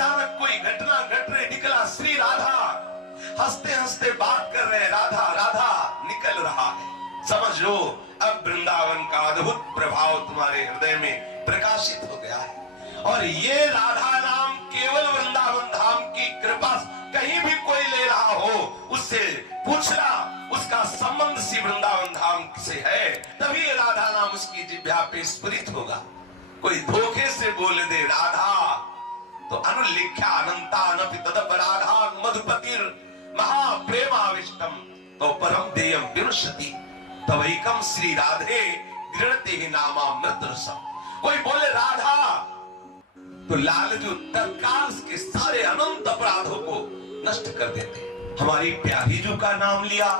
अचानक कोई घटना घट रही, निकला श्री राधा, हंसते हंसते बात कर रहे, राधा राधा निकल रहा है, समझ लो अब वृंदावन का अद्भुत प्रभाव तुम्हारे हृदय में प्रकाशित हो गया है। और ये राधा नाम केवल वृंदावन धाम की कृपा, कहीं भी कोई ले रहा हो उससे पूछना, उसका संबंध श्री वृंदावन धाम से है, तभी ये राधा नाम उसकी जिह्वा पे स्फुरित होगा। कोई धोखे से बोल दे राधा तो अनुलिख्या अनंता अनपि तदपराधा मधुपतिर महाप्रेमाविष्टम तो परम देयम विरुष्यति तवैकम श्री राधे गृणते ही नामामृत रसम। कोई बोले राधा तो लालजू तत्काल उसके सारे अनंत अपराधों को नष्ट कर देते। हमारी प्यारी जू का नाम लिया,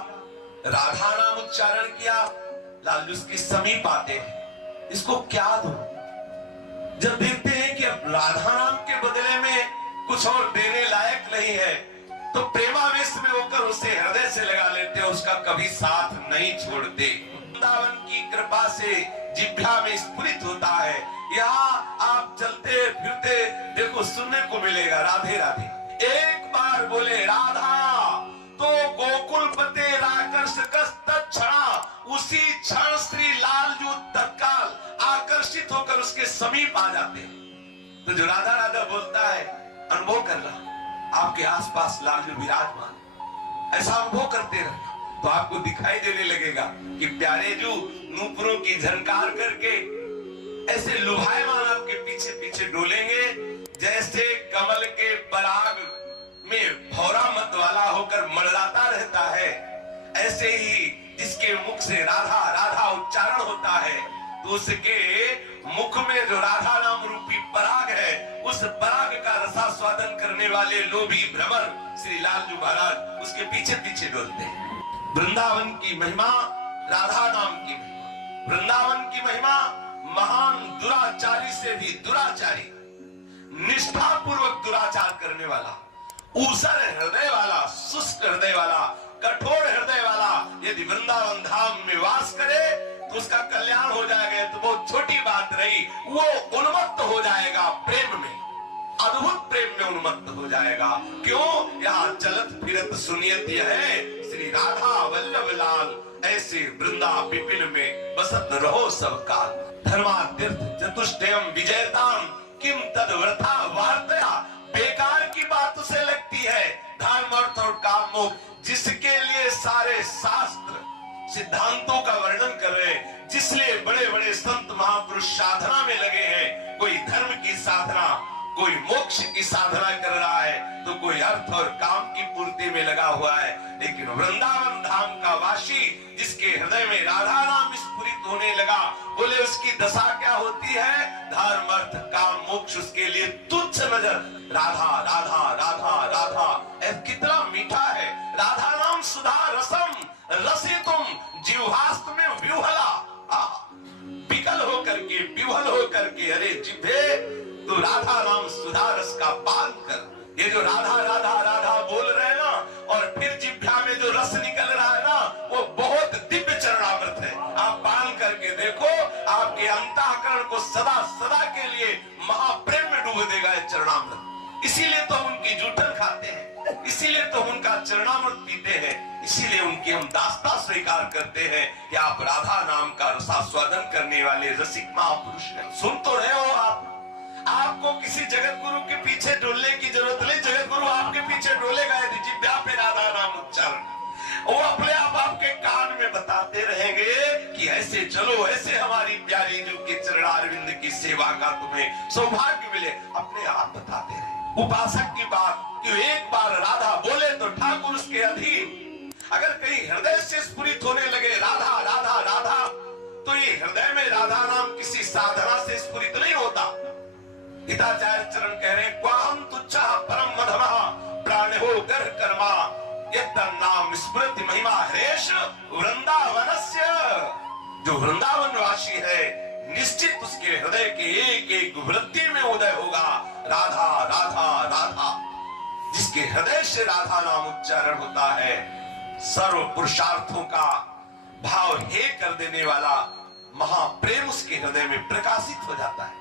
राधा नाम उच्चारण किया, लालजू उसके समीप आते हैं, इसको क्या दूं? जब देखते हैं कि अब राधा नाम के बदले में कुछ और देने लायक नहीं है तो प्रेमावेश में होकर उसे हृदय से लगा लेते, उसका कभी साथ नहीं छोड़ते। वृंदावन की कृपा से जिह्वा में स्फुरित होता है। यहाँ आप चलते फिरते देखो सुनने को मिलेगा राधे राधे। एक बार बोले राधा तो गोकुल पते राकर्षकस तत्क्षणा, उसी क्षण श्री लालजू तत्काल आकर्षित होकर उसके समीप आ जाते हैं। तो जो राधा राधा बोलता है अनुभव कर रहा, आपके आसपास लालजू विराजमान, ऐसा अनुभव करते रहना तो आपको दिखाई देने लगेगा कि प्यारे जू नूपुरों की झनकार करके ऐसे लुभायमान आपके पीछे पीछे डोलेंगे जैसे कमल के पराग में भौरा मत वाला होकर मंडराता रहता है। ऐसे ही जिसके मुख से राधा राधा उच्चारण होता है तो उसके मुख में जो राधा नाम रूपी पराग है, उस पराग का रसास्वादन करने वाले लोभी भ्रमर श्री लालजू महाराज उसके पीछे पीछे डोलते हैं। वृंदावन की महिमा, राधा नाम की महिमा, वृंदावन की महिमा महान दुराचारी से भी दुराचारी, निष्ठा पूर्वक दुराचार करने वाला, ऊसर हृदय वाला, शुष्क हृदय वाला, कठोर हृदय वाला यदि वृंदावन धाम में वास करे तो उसका कल्याण हो जाएगा। तो बहुत छोटी बात रही, वो उन्मत्त हो जाएगा प्रेम में, अद्भुत प्रेम में उन्मत्त हो जाएगा। क्यों? यहाँ चलत फिरत सुनियत है श्री राधा वल्लभ लाल, ऐसे वृंदा विपिन में बसत रहो सब काल। धर्मातीर्थ चतुष्टयम विजयताम किम तद व्रथा वार्तया, बेकार की बात उसे लगती है धर्म अर्थ और काम मोक्ष, जिसके लिए सारे शास्त्र सिद्धांतों का वर्णन कर रहे हैं, जिसलिए बड़े बड़े संत महापुरुष साधना में लगे हैं। कोई धर्म की साधना, कोई मोक्ष की साधना कर रहा है तो कोई अर्थ और काम की पूर्ति में लगा हुआ है। लेकिन वृंदावन धाम का वासी जिसके हृदय में राधा नाम स्फुरित होने लगा, बोले उसकी दशा क्या होती है? धर्म अर्थ काम मोक्ष उसके लिए तुच्छ नजर। राधा राधा राधा राधा कितना मीठा है, राधा नाम सुधा रसम रसितुम जीवहास्त में व्यूहला, विकल होकर के विह्वल होकर के, अरे जिभे तो राधा नाम सुधा रस का पान कर। ये जो राधा राधा राधा बोल रहे हैं ना, और फिर जिह्वा में जो रस निकल रहा है ना, वो बहुत दिव्य चरणामृत है। आप पान करके देखो, आपके अंतःकरण को सदा सदा के लिए महाप्रेम में डूब देगा ये चरणामृत। इसीलिए तो हम उनकी जूठन खाते हैं, इसीलिए तो हम उनका चरणामृत पीते हैं, इसीलिए उनकी हम दास्ता स्वीकार करते हैं कि आप राधा नाम का रसास्वादन करने वाले रसिक महापुरुष हैं। सुन तो रहे हो आप, आपको किसी जगत गुरु के पीछे डोलने की जरूरत नहीं, जगत गुरु आपके पीछे डोलेगा यदि जिह्वा पे राधा नाम उच्चारण, वो अपने आप आपके कान में बताते रहेंगे कि ऐसे चलो, ऐसे हमारी प्यारी जू के चरणारविंद की सेवा का तुम्हें सौभाग्य मिले, अपने आप बताते रहे। उपासक की बात कि एक बार राधा बोले तो ठाकुर उसके अधीन। अगर कहीं हृदय से स्फुरित होने लगे राधा राधा राधा, तो ये हृदय में राधा नाम किसी साधना से स्फुरित नहीं होता। गीताचार्य चरण कह रहे हैं, क्वाहम तुच्छा परम मधमः प्राण हो कर कर्मा यत् नाम स्मृति महिमा हरेश वृंदावनस्य। जो वृंदावन वासी है निश्चित उसके हृदय के एक एक वृत्ति में उदय होगा राधा राधा राधा। जिसके हृदय से राधा नाम उच्चारण होता है, सर्व पुरुषार्थों का भाव हे कर देने वाला महाप्रेम उसके हृदय में प्रकाशित हो जाता है।